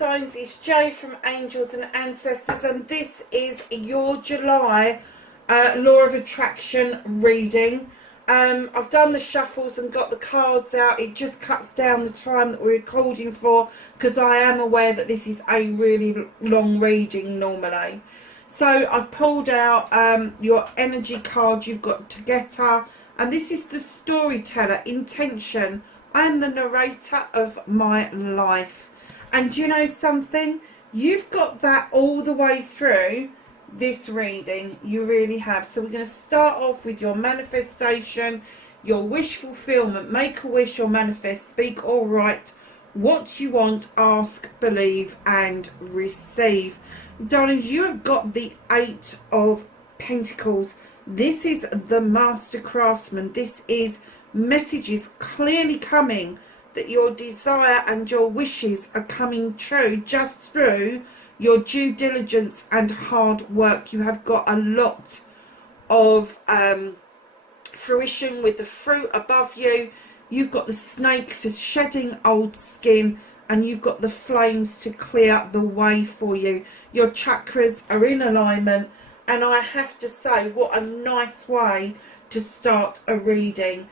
signs, it's Jay from Angels and Ancestors, and this is your July Law of Attraction reading. I've done the shuffles and got the cards out. It just cuts down the time that we're recording for, because I am aware that this is a really long reading normally. So I've pulled out your energy card. You've got Together, and this is the storyteller, intention. I am the narrator of my life. And do you know something? You've got that all the way through this reading. You really have. So we're going to start off with your manifestation, your wish fulfillment. Make a wish or manifest, speak or write what you want, ask, believe and receive. Darling, you have got the 8 of Pentacles. This is the master craftsman. This is messages clearly coming that your desire and your wishes are coming true just through your due diligence and hard work. You have got a lot of fruition with the fruit above you. You've got the snake for shedding old skin, and you've got the flames to clear the way for you. Your chakras are in alignment, and I have to say, what a nice way to start a reading.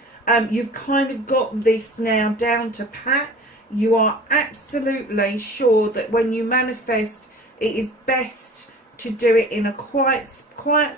You've kind of got this now down to pat. You are absolutely sure that when you manifest, it is best to do it in a quiet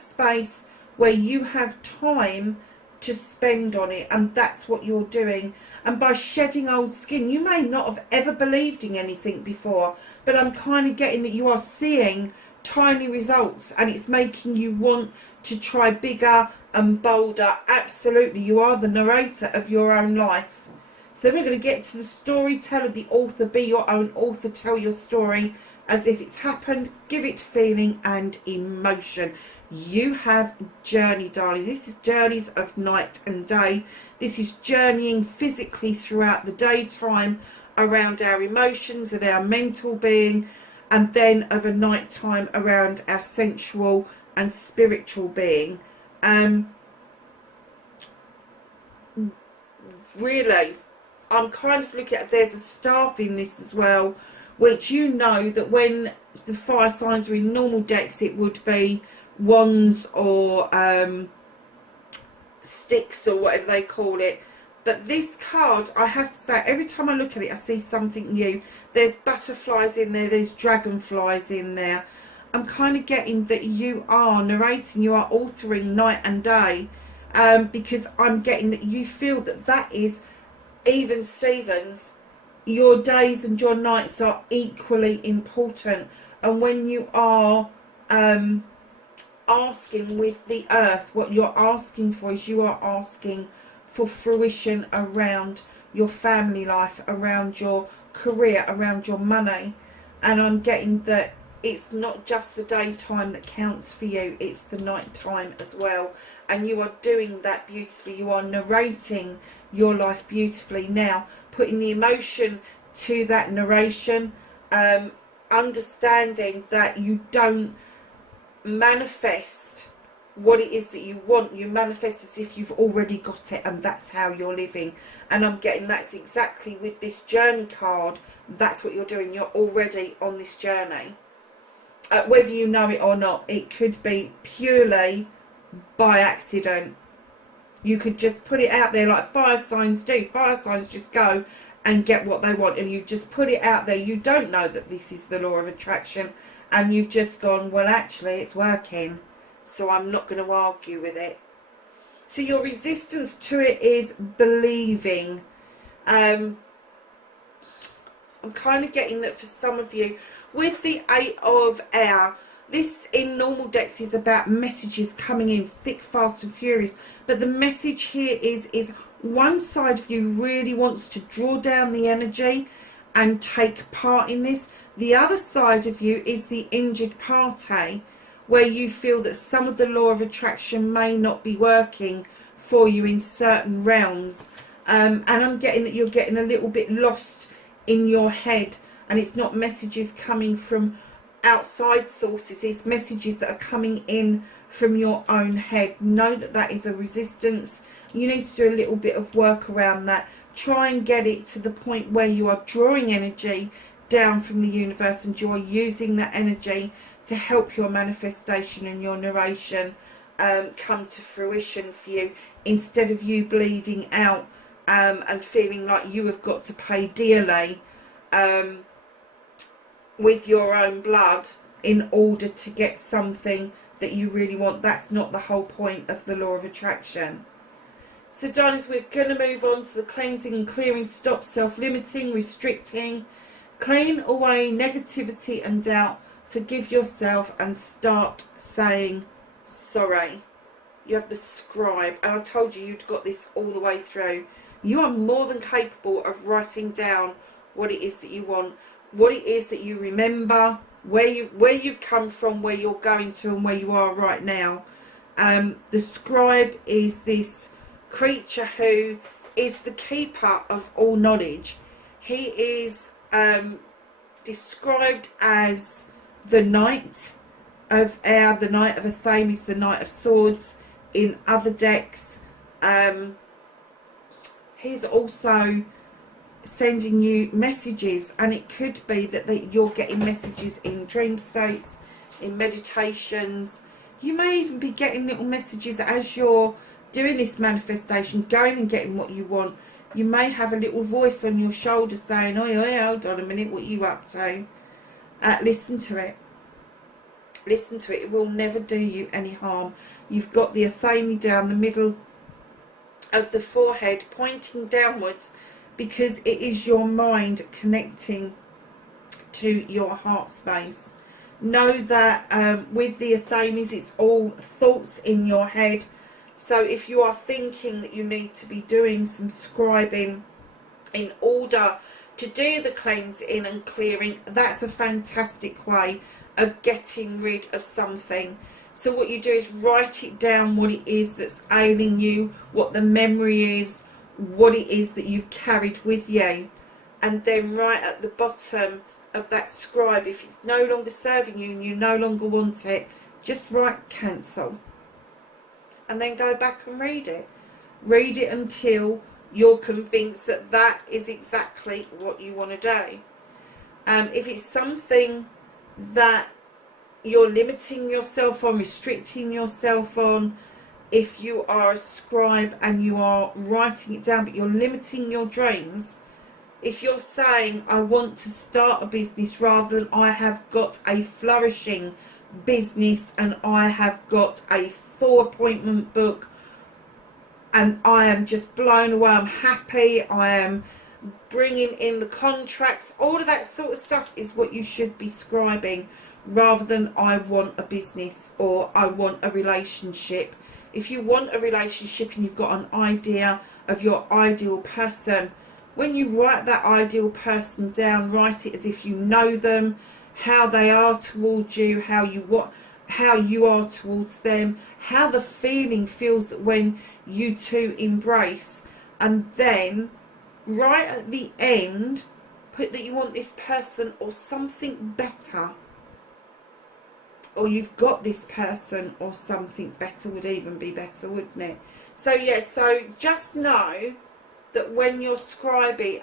space where you have time to spend on it, and that's what you're doing. And by shedding old skin, you may not have ever believed in anything before, but I'm kind of getting that you are seeing tiny results, and it's making you want to try bigger and bolder. Absolutely, you are the narrator of your own life. So we're going to get to the storyteller, the author. Be your own author. Tell your story as if it's happened. Give it feeling and emotion. You have journey, darling. This is journeys of night and day. This is journeying physically throughout the daytime around our emotions and our mental being, and then of a night time around our sensual and spiritual being. Really, I'm kind of looking at, there's a staff in this as well, which you know that when the fire signs are in normal decks, it would be wands or sticks or whatever they call it. But this card, I have to say, every time I look at it, I see something new. There's butterflies in there, there's dragonflies in there. I'm kind of getting that you are narrating, you are authoring night and day, because I'm getting that you feel that that is even Stevens. Your days and your nights are equally important, and when you are asking with the earth, what you're asking for is you are asking for fruition around your family life, around your career, around your money. And I'm getting that it's not just the daytime that counts for you, it's the night time as well. And you are doing that beautifully. You are narrating your life beautifully. Now, putting the emotion to that narration, understanding that you don't manifest what it is that you want. You manifest as if you've already got it, and that's how you're living. And I'm getting that's exactly with this journey card. That's what you're doing. You're already on this journey. Whether you know it or not, it could be purely by accident. You could just put it out there like fire signs do. Fire signs just go and get what they want, and you just put it out there. You don't know that this is the law of attraction, and you've just gone, well, actually it's working, so I'm not going to argue with it. So your resistance to it is believing. I'm kind of getting that for some of you with the 8 of Air, this in normal decks is about messages coming in thick, fast and furious, but the message here is one side of you really wants to draw down the energy and take part in this. The other side of you is the injured party, where you feel that some of the law of attraction may not be working for you in certain realms. And I'm getting that you're getting a little bit lost in your head, and it's not messages coming from outside sources, it's messages that are coming in from your own head. Know that that is a resistance. You need to do a little bit of work around that. Try and get it to the point where you are drawing energy down from the universe, and you are using that energy to help your manifestation and your narration come to fruition for you, instead of you bleeding out and feeling like you have got to pay dearly with your own blood in order to get something that you really want. That's not the whole point of the law of attraction. So darlings, we're going to move on to the cleansing and clearing. Stop self-limiting, restricting. Clean away negativity and doubt. Forgive yourself and start saying sorry. You have the scribe, and I told you you'd got this all the way through. You are more than capable of writing down what it is that you want, what it is that you remember, where you've come from, where you're going to, and where you are right now. The scribe is this creature who is the keeper of all knowledge. He is described as the knight of air, the knight of Aries, the knight of swords in other decks. He's also sending you messages, and it could be that you're getting messages in dream states, in meditations. You may even be getting little messages as you're doing this manifestation, going and getting what you want. You may have a little voice on your shoulder saying, oi, hold on a minute, what are you up to? Listen to it. Listen to it. It will never do you any harm. You've got the Athene down the middle of the forehead, pointing downwards, because it is your mind connecting to your heart space. Know that with the Athenes, it's all thoughts in your head. So if you are thinking that you need to be doing some scribing in order to do the cleansing and clearing, that's a fantastic way of getting rid of something. So what you do is write it down, what it is that's ailing you, what the memory is, what it is that you've carried with you. And then right at the bottom of that scribe, if it's no longer serving you and you no longer want it, just write cancel. And then go back and read it. Read it until you're convinced that that is exactly what you want to do. If it's something that you're limiting yourself on, restricting yourself on, if you are a scribe and you are writing it down but you're limiting your dreams, if you're saying I want to start a business rather than I have got a flourishing business and I have got a 4-appointment book and I am just blown away, I'm happy, I am bringing in the contracts, all of that sort of stuff is what you should be scribing, rather than I want a business or I want a relationship. If you want a relationship and you've got an idea of your ideal person, when you write that ideal person down, write it as if you know them, how they are towards you, how you are towards them, how the feeling feels that when you two embrace, and then right at the end put that you want this person or something better, or you've got this person or something better would even be better, wouldn't it? So yeah, so just know that when you're scribing,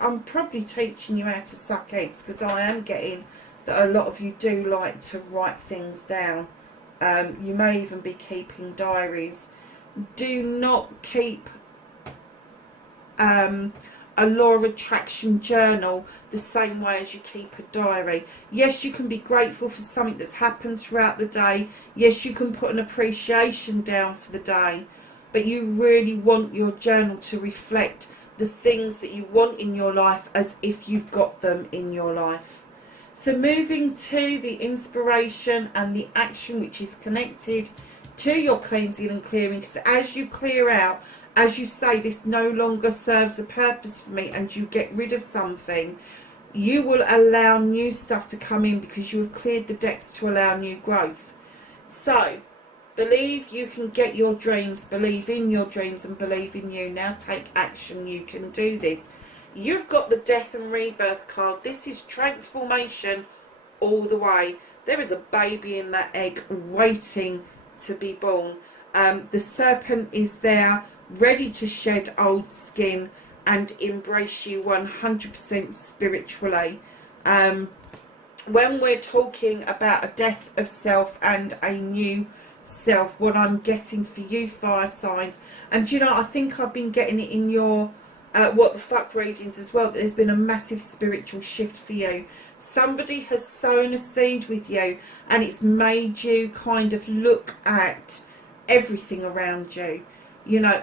I'm probably teaching you how to suck eggs, because I am getting that a lot of you do like to write things down. You may even be keeping diaries. Do not keep a law of attraction journal the same way as you keep a diary. Yes, you can be grateful for something that's happened throughout the day. Yes, you can put an appreciation down for the day, but you really want your journal to reflect the things that you want in your life as if you've got them in your life. So moving to the inspiration and the action, which is connected to your cleansing and clearing, because as you clear out, as you say, this no longer serves a purpose for me, and you get rid of something, you will allow new stuff to come in because you have cleared the decks to allow new growth. So believe you can get your dreams, believe in your dreams, and believe in you. Now take action. You can do this. You've got the death and rebirth card. This is transformation all the way. There is a baby in that egg waiting to be born. The serpent is there, ready to shed old skin and embrace you 100% spiritually. When we're talking about a death of self and a new self, what I'm getting for you fire signs, and you know, I think I've been getting it in your what the fuck readings as well, that there's been a massive spiritual shift for you. Somebody has sown a seed with you and it's made you kind of look at everything around you. You know,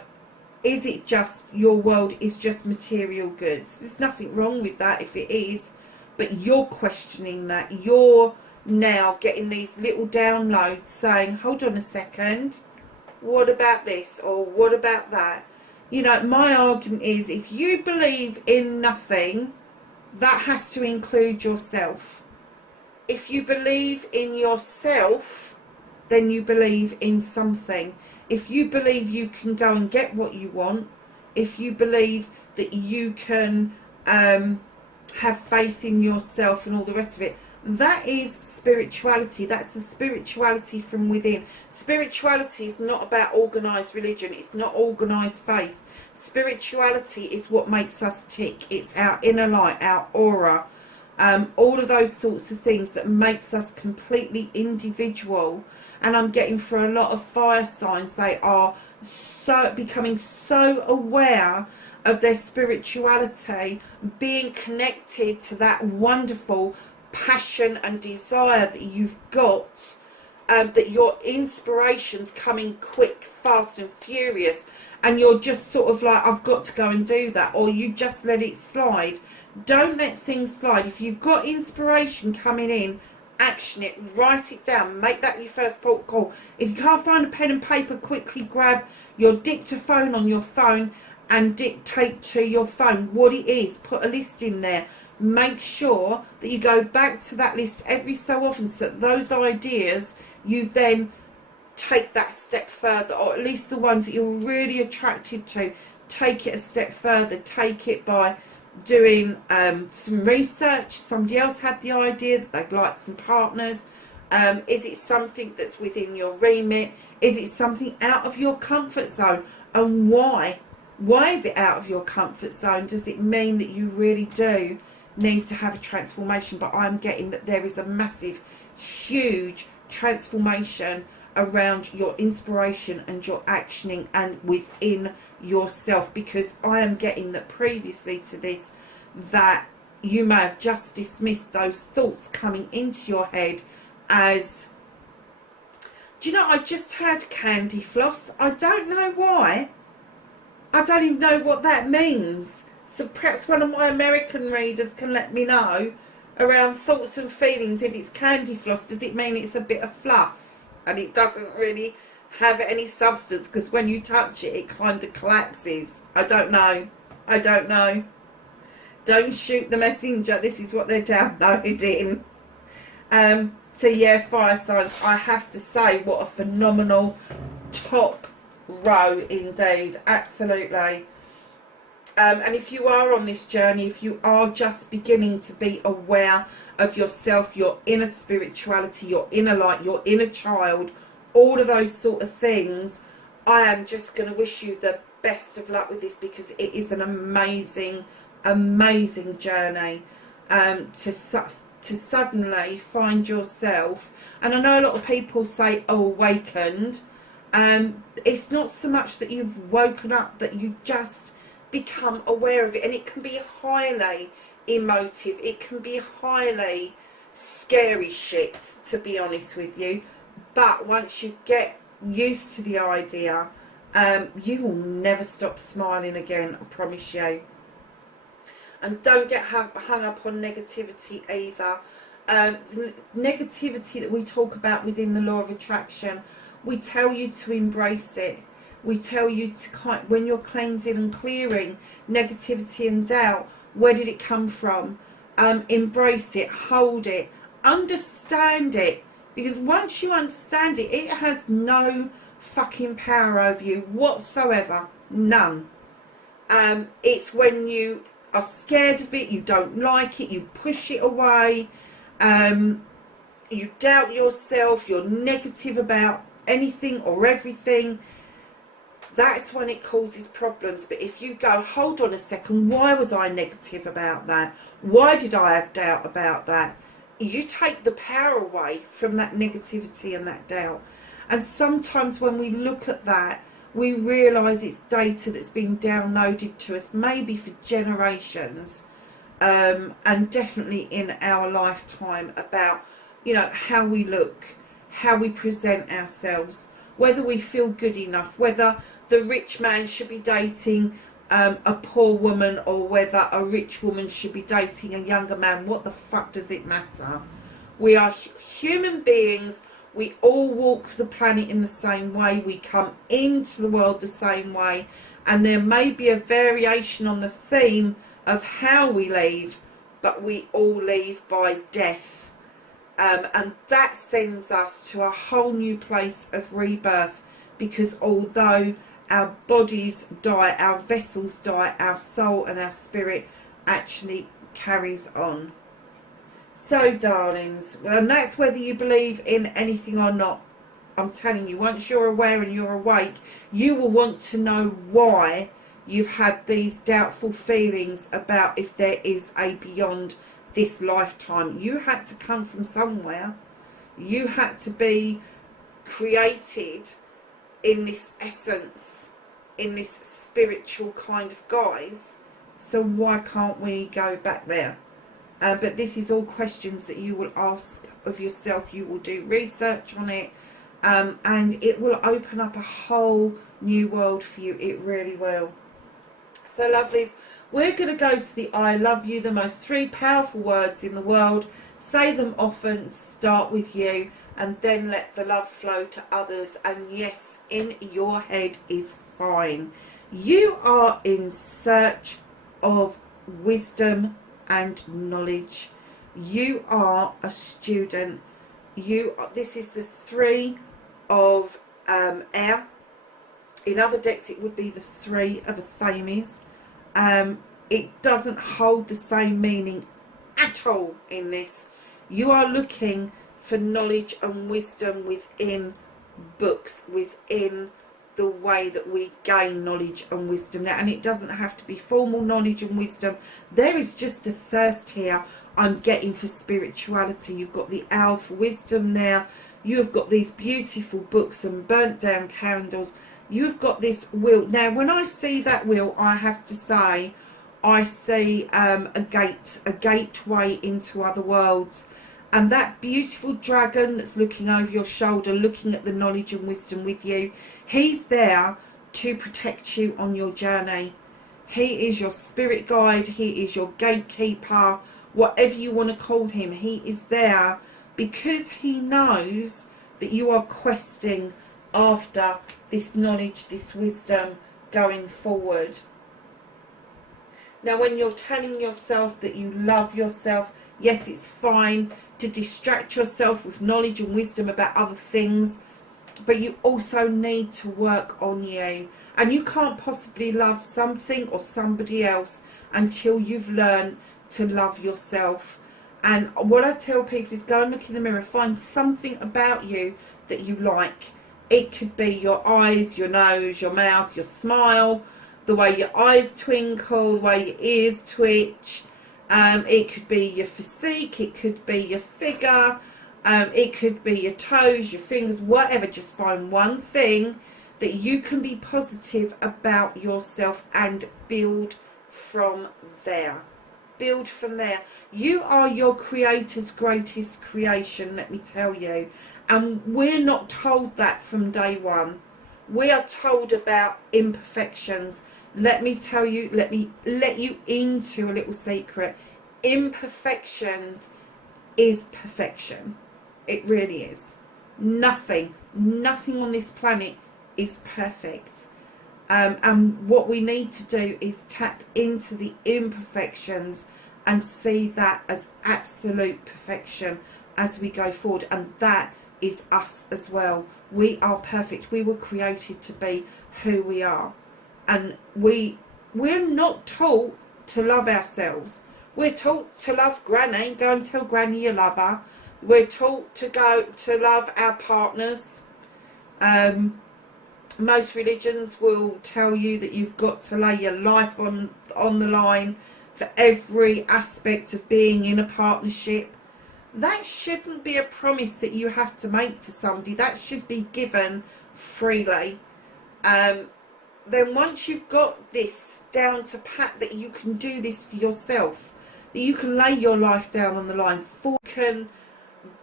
is it just your world is just material goods? There's nothing wrong with that if it is, but you're questioning that. You're now getting these little downloads saying, hold on a second, what about this, or what about that? You know, my argument is, if you believe in nothing, that has to include yourself. If you believe in yourself, then you believe in something. If you believe you can go and get what you want, if you believe that you can have faith in yourself and all the rest of it, that is spirituality. That's the spirituality from within. Spirituality is not about organised religion. It's not organised faith. Spirituality is what makes us tick. It's our inner light, our aura, all of those sorts of things that makes us completely individual. And I'm getting for a lot of fire signs, they are becoming so aware of their spirituality, being connected to that wonderful passion and desire that you've got, that your inspiration's coming quick, fast and furious, and you're just sort of like, I've got to go and do that, or you just let it slide. Don't let things slide. If you've got inspiration coming in, action it, write it down, make that your first port of call. If you can't find a pen and paper, quickly grab your dictaphone on your phone and dictate to your phone what it is. Put a list in there. Make sure that you go back to that list every so often, so that those ideas, you then take that step further, or at least the ones that you're really attracted to, take it a step further. Take it by doing some research. Somebody else had the idea that they'd like some partners. Is it something that's within your remit? Is it something out of your comfort zone? And why? Why is it out of your comfort zone? Does it mean that you really do need to have a transformation? But I'm getting that there is a massive, huge transformation around your inspiration and your actioning and within yourself, because I am getting that previously to this, that you may have just dismissed those thoughts coming into your head as, do you know, I just had candy floss. I don't know why. I don't even know what that means. So perhaps one of my American readers can let me know around thoughts and feelings. If it's candy floss, does it mean it's a bit of fluff and it doesn't really have any substance, because when you touch it, it kind of collapses? I don't know. I don't know. Don't shoot the messenger. This is what they're downloading. So yeah, fire signs, I have to say, what a phenomenal top row indeed. Absolutely. And if you are on this journey, if you are just beginning to be aware of yourself, your inner spirituality, your inner light, your inner child, all of those sort of things, I am just going to wish you the best of luck with this, because it is an amazing, amazing journey to suddenly find yourself. And I know a lot of people say, oh, awakened. It's not so much that you've woken up, that you just become aware of it. And it can be highly emotive. It can be highly scary shit, to be honest with you. But once you get used to the idea, you will never stop smiling again, I promise you. And don't get hung up on negativity either. The negativity that we talk about within the law of attraction, we tell you to embrace it. We tell you to, when you're cleansing and clearing negativity and doubt, where did it come from? Embrace it, hold it, understand it. Because once you understand it, it has no fucking power over you whatsoever. None. It's when you are scared of it, you don't like it, you push it away, you doubt yourself, you're negative about anything or everything. that's when it causes problems. But if you go, hold on a second, why was I negative about that? Why did I have doubt about that? You take the power away from that negativity and that doubt. And sometimes when we look at that, we realise it's data that's been downloaded to us, maybe for generations, and definitely in our lifetime, about, you know, how we look, how we present ourselves, whether we feel good enough, whether the rich man should be dating a poor woman, or whether a rich woman should be dating a younger man. What the fuck does it matter? We are human beings. We all walk the planet in the same way. We come into the world the same way. And there may be a variation on the theme of how we leave, but we all leave by death. And that sends us to a whole new place of rebirth, because although our bodies die, our vessels die, our soul and our spirit actually carries on. So darlings, and that's whether you believe in anything or not. I'm telling you, once you're aware and you're awake, you will want to know why you've had these doubtful feelings about if there is a beyond this lifetime. You had to come from somewhere. You had to be created in this essence, in this spiritual kind of guise. So why can't we go back there? But this is all questions that you will ask of yourself. You will do research on it, and it will open up a whole new world for you. It really will. So lovelies, we're going to go to the I love you, the most 3 powerful words in the world. Say them often, start with you, and then let the love flow to others. And yes, in your head is fine. You are in search of wisdom and knowledge. You are a student. This is the 3 of air. In other decks it would be the 3 of Athames. It doesn't hold the same meaning at all in this. You are looking for knowledge and wisdom within books, within the way that we gain knowledge and wisdom now. And it doesn't have to be formal knowledge and wisdom. There is just a thirst here I'm getting for spirituality. You've got the owl for wisdom there. You have got these beautiful books and burnt down candles. You've got this wheel. Now when I see that wheel, I have to say I see a gateway into other worlds. And that beautiful dragon that's looking over your shoulder, looking at the knowledge and wisdom with you, he's there to protect you on your journey. He is your spirit guide. He is your gatekeeper. Whatever you want to call him, he is there because he knows that you are questing after this knowledge, this wisdom going forward. Now when you're telling yourself that you love yourself, yes, it's fine to distract yourself with knowledge and wisdom about other things, but you also need to work on you. And you can't possibly love something or somebody else until you've learned to love yourself. And what I tell people is go and look in the mirror, find something about you that you like. It could be your eyes, your nose, your mouth, your smile, the way your eyes twinkle, the way your ears twitch. It could be your physique, it could be your figure, it could be your toes, your fingers, whatever. Just find one thing that you can be positive about yourself and build from there. Build from there. You are your creator's greatest creation, let me tell you. And we're not told that from day one. We are told about imperfections. Let me tell you, let me let you into a little secret. Imperfections is perfection. It really is. Nothing on this planet is perfect. And what we need to do is tap into the imperfections and see that as absolute perfection as we go forward. And that is us as well. We are perfect. We were created to be who we are. And we're not taught to love ourselves. We're taught to love Granny. Go and tell Granny you love her. We're taught to go to love our partners. Most religions will tell you that you've got to lay your life on the line for every aspect of being in a partnership. That shouldn't be a promise that you have to make to somebody. That should be given freely. Then once you've got this down to pat, that you can do this for yourself, that you can lay your life down on the line, for you can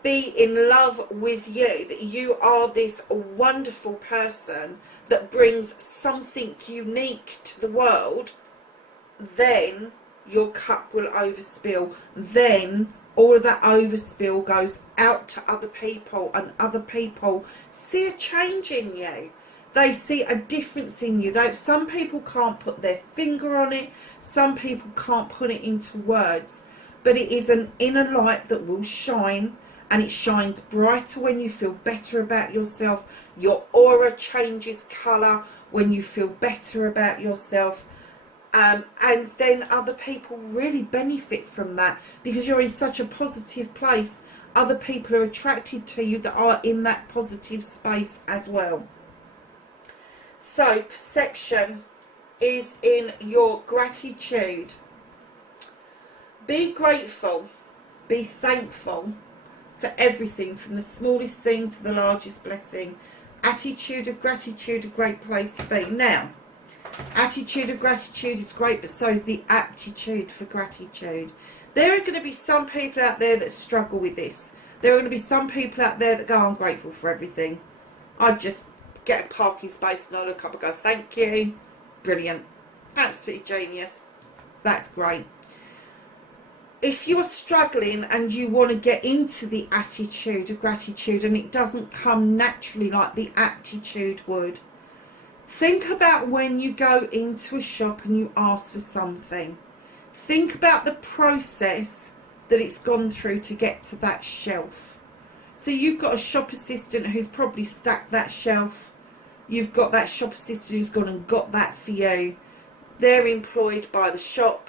be in love with you, that you are this wonderful person that brings something unique to the world, then your cup will overspill. Then all of that overspill goes out to other people, and other people see a change in you. They see a difference in you. Some people can't put their finger on it. Some people can't put it into words. But it is an inner light that will shine, and it shines brighter when you feel better about yourself. Your aura changes colour when you feel better about yourself. And then other people really benefit from that, because you're in such a positive place. Other people are attracted to you that are in that positive space as well. So perception is in your gratitude. Be grateful, be thankful for everything, from the smallest thing to the largest blessing. Attitude of gratitude, a great place to be. Now, attitude of gratitude is great, but so is the aptitude for gratitude. There are going to be some people out there that struggle with this. There are going to be some people out there that go, I'm grateful for everything. I just get a parking space and I look up and go, thank you. Brilliant. Absolutely genius. That's great. If you're struggling and you want to get into the attitude of gratitude and it doesn't come naturally like the aptitude would, think about when you go into a shop and you ask for something. Think about the process that it's gone through to get to that shelf. So you've got a shop assistant who's probably stacked that shelf. You've got that shop assistant who's gone and got that for you. They're employed by the shop.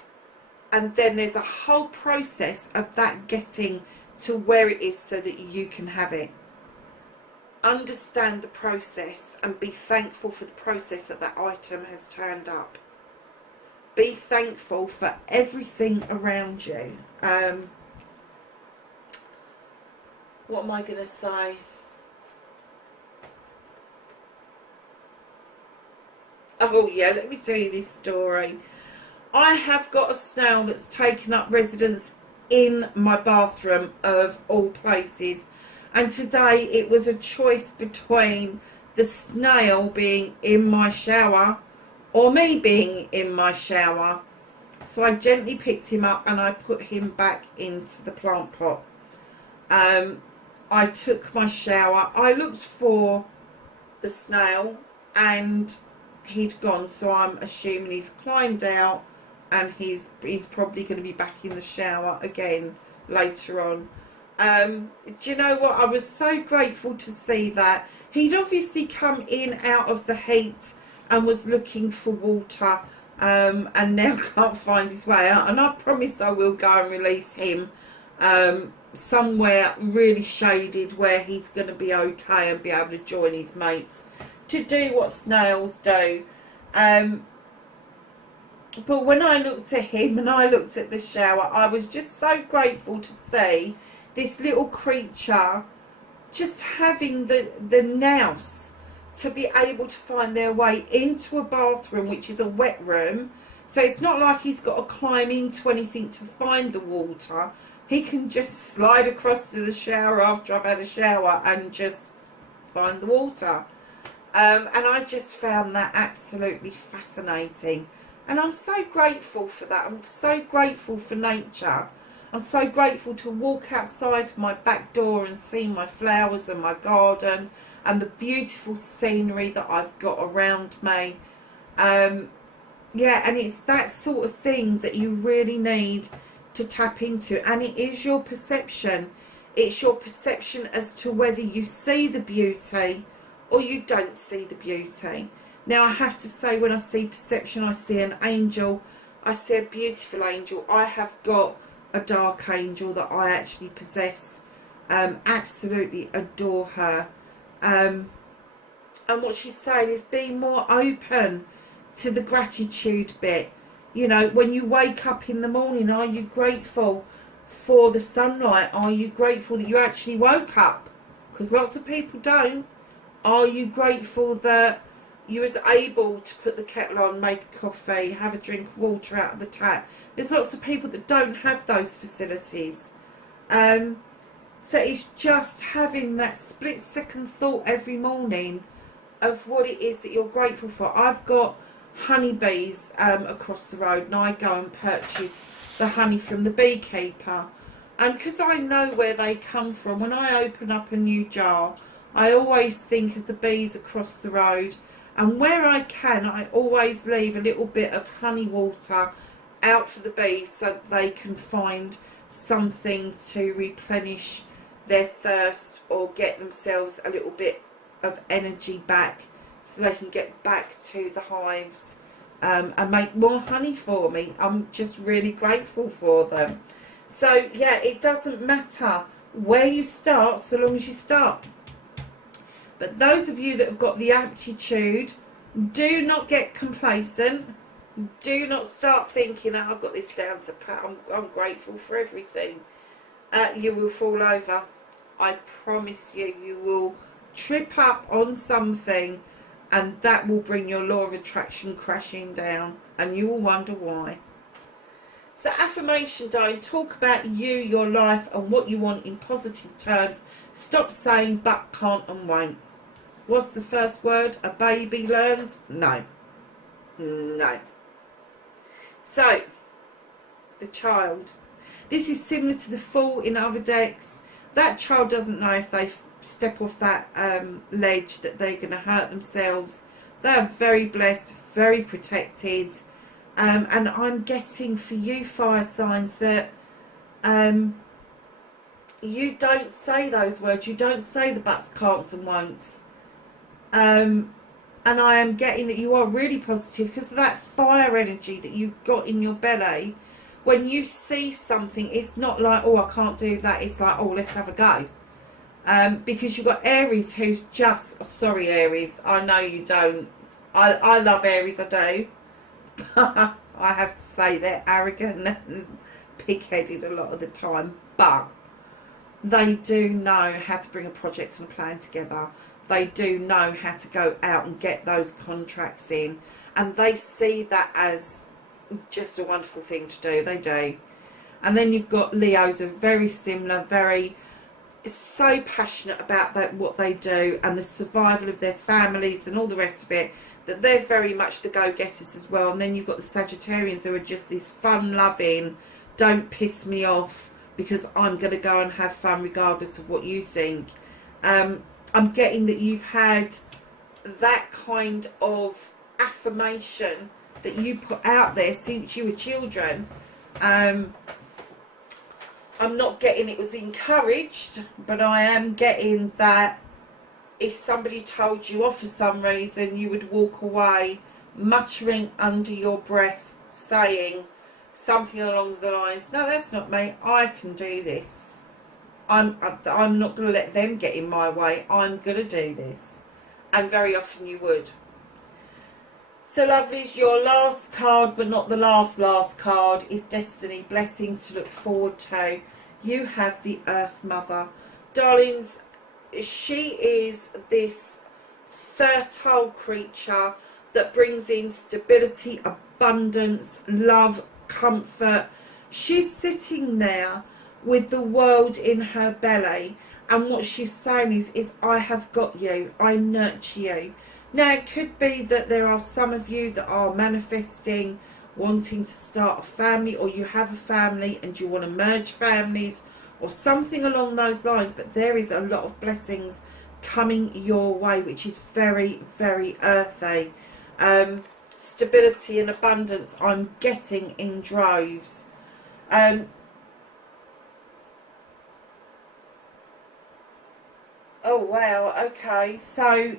And then there's a whole process of that getting to where it is so that you can have it. Understand the process and be thankful for the process that that item has turned up. Be thankful for everything around you. What am I going to say? Oh yeah, let me tell you this story. I have got a snail that's taken up residence in my bathroom of all places. And today it was a choice between the snail being in my shower or me being in my shower. So I gently picked him up and I put him back into the plant pot. I took my shower. I looked for the snail and he'd gone. So I'm assuming he's climbed out and he's probably going to be back in the shower again later on. Do you know what? I was so grateful to see that. He'd obviously come in out of the heat and was looking for water, and now can't find his way out. And I promise I will go and release him somewhere really shaded where he's going to be okay and be able to join his mates to do what snails do. But when I looked at him and I looked at the shower, I was just so grateful to see this little creature just having the nous to be able to find their way into a bathroom, which is a wet room. So it's not like he's got to climb into anything to find the water. He can just slide across to the shower after I've had a shower and just find the water. And I just found that absolutely fascinating. And I'm so grateful for that. I'm so grateful for nature. I'm so grateful to walk outside my back door and see my flowers and my garden and the beautiful scenery that I've got around me. Yeah, and it's that sort of thing that you really need to tap into. And it is your perception. It's your perception as to whether you see the beauty or you don't see the beauty. Now, I have to say, when I see perception, I see an angel. I see a beautiful angel. I have got a dark angel that I actually possess. Absolutely adore her. And what she's saying is be more open to the gratitude bit. You know, when you wake up in the morning, are you grateful for the sunlight? Are you grateful that you actually woke up? Because lots of people don't. Are you grateful that you was able to put the kettle on, make a coffee, have a drink of water out of the tap? There's lots of people that don't have those facilities. So it's just having that split second thought every morning of what it is that you're grateful for. I've got honeybees across the road, and I go and purchase the honey from the beekeeper. And because I know where they come from, when I open up a new jar, I always think of the bees across the road. And where I can, I always leave a little bit of honey water out for the bees so that they can find something to replenish their thirst or get themselves a little bit of energy back so they can get back to the hives and make more honey for me. I'm just really grateful for them. So yeah, it doesn't matter where you start so long as you start. But those of you that have got the aptitude, do not get complacent. Do not start thinking, oh, I've got this down to pat, I'm grateful for everything. You will fall over. I promise you, you will trip up on something, and that will bring your law of attraction crashing down, and you will wonder why. So affirmation day, talk about you, your life, and what you want in positive terms. Stop saying but, can't and won't. What's the first word a baby learns? No. No. So, the child. This is similar to the Fool in other decks. That child doesn't know if they step off that ledge that they're going to hurt themselves. They're very blessed, very protected. And I'm getting for you, fire signs, that you don't say those words. You don't say the buts, can'ts and won'ts. And I am getting that you are really positive because of that fire energy that you've got in your belly. When you see something, it's not like, oh, I can't do that. It's like, oh, let's have a go. Because you've got Aries who's just, sorry Aries, I know you don't. I love Aries, I do. I have to say they're arrogant and pig-headed a lot of the time. But they do know how to bring a project and a plan together. They do know how to go out and get those contracts in. And they see that as just a wonderful thing to do. They do. And then you've got Leos are very similar, very so passionate about that, what they do, and the survival of their families and all the rest of it, that they're very much the go-getters as well. And then you've got the Sagittarians who are just this fun-loving, don't piss me off because I'm going to go and have fun regardless of what you think. I'm getting that you've had that kind of affirmation that you put out there since you were children. I'm not getting it was encouraged, but I am getting that if somebody told you off for some reason, you would walk away muttering under your breath, saying something along the lines, no, that's not me, I can do this. I'm not going to let them get in my way, I'm going to do this. And very often you would. So lovelies, your last card, but not the last card, is Destiny. Blessings to look forward to. You have the Earth Mother. Darlings, she is this fertile creature that brings in stability, abundance, love, comfort. She's sitting there with the world in her belly, and what she's saying is I have got you, I nurture you. Now it could be that there are some of you that are manifesting wanting to start a family, or you have a family and you want to merge families or something along those lines, but there is a lot of blessings coming your way, which is very, very earthy. Stability and abundance I'm getting in droves. Oh wow, okay, so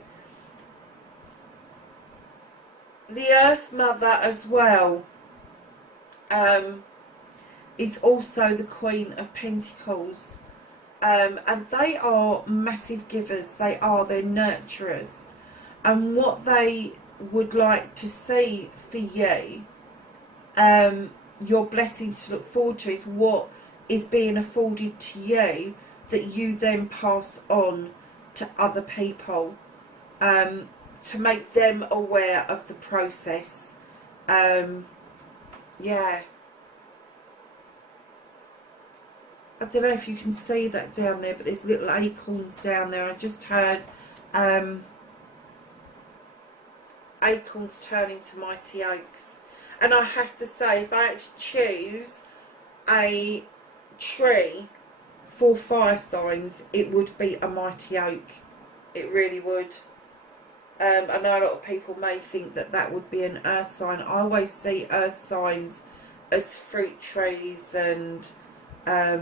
the Earth Mother as well is also the Queen of Pentacles, and they are massive givers. They're nurturers, and what they would like to see for you, your blessings to look forward to, is what is being afforded to you that you then pass on to other people, to make them aware of the process. Yeah. I don't know if you can see that down there, but there's little acorns down there. I just heard acorns turn into mighty oaks. And I have to say, if I had to choose a tree for fire signs, it would be a mighty oak. It really would. I know a lot of people may think that that would be an earth sign. I always see earth signs as fruit trees and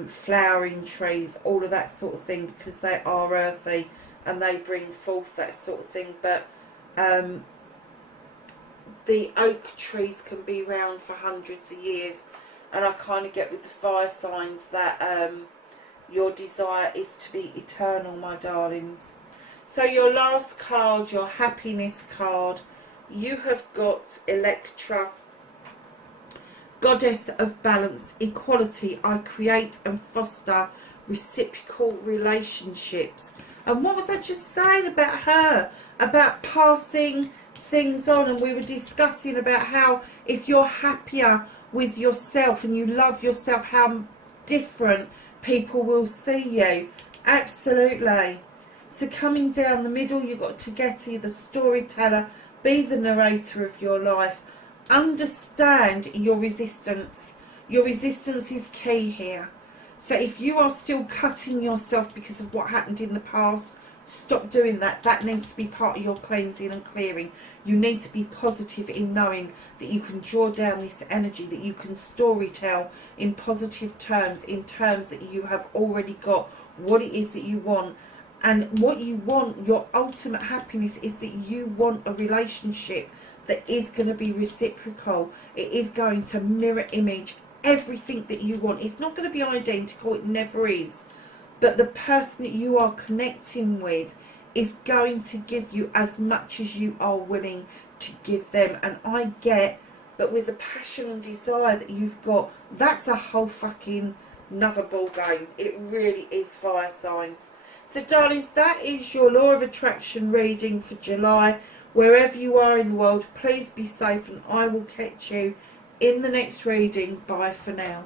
flowering trees, all of that sort of thing, because they are earthy and they bring forth that sort of thing. But the oak trees can be around for hundreds of years, and I kind of get with the fire signs that your desire is to be eternal, my darlings. So your last card, your happiness card, you have got Electra, Goddess of Balance, Equality. I create and foster reciprocal relationships. And what was I just saying about her? About passing things on. And we were discussing about how if you're happier with yourself and you love yourself, how different people will see you. Absolutely. So coming down the middle, you've got Togetti, the storyteller. Be the narrator of your life. Understand your resistance. Your resistance is key here. So if you are still cutting yourself because of what happened in the past, stop doing that. That needs to be part of your cleansing and clearing. You need to be positive in knowing that you can draw down this energy, that you can storytell in positive terms, in terms that you have already got what it is that you want. And what you want, your ultimate happiness, is that you want a relationship that is going to be reciprocal. It is going to mirror image everything that you want. It's not going to be identical, it never is. But the person that you are connecting with is going to give you as much as you are willing to give them. And I get that with the passion and desire that you've got, that's a whole fucking another ball game. It really is, fire signs. So darlings, that is your law of attraction reading for July. Wherever you are in the world, please be safe, and I will catch you in the next reading. Bye for now.